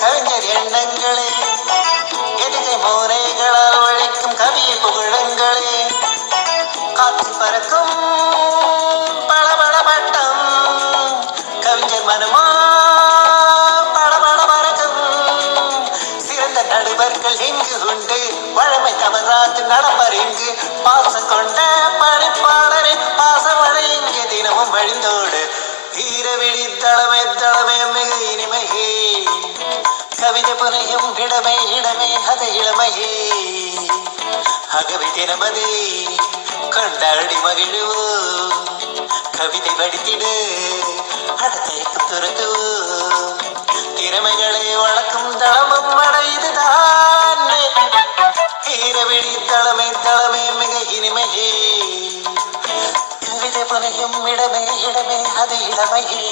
கவிஞர் எண்ணங்களே, எதிர்கை மோனைகளால் ஒழிக்கும் கவியை புகழுங்களே, காற்று பறக்கும் பளபள பட்டம் கவிஞர் மனமா பளபள பறக்கும். சிறந்த நடுவர்கள் இங்கு உண்டு, வழமை தவறாது நடப்பர் இங்கு, பாசம் கொண்ட பணிப்பாளரை பாசமழை இங்கு தினமும் வழிந்தோடு. ஈரவிழி தளமே தளமே மிக இனிமையே, கவிதை புனையும் இடமே இடமே அது இளமையே. அகவி தினமதே கொண்டாடி மகிழுவோ, கவிதை வடித்திடு அடத்தைக்கும் துரத்துவோ. திறமைகளை வளர்க்கும் தளமும் அடைதுதான், ஈரவிழி தளமே தளமே மிக இனிமையே, கவிதை புனையும் இடமே இடமே அது இளமையே.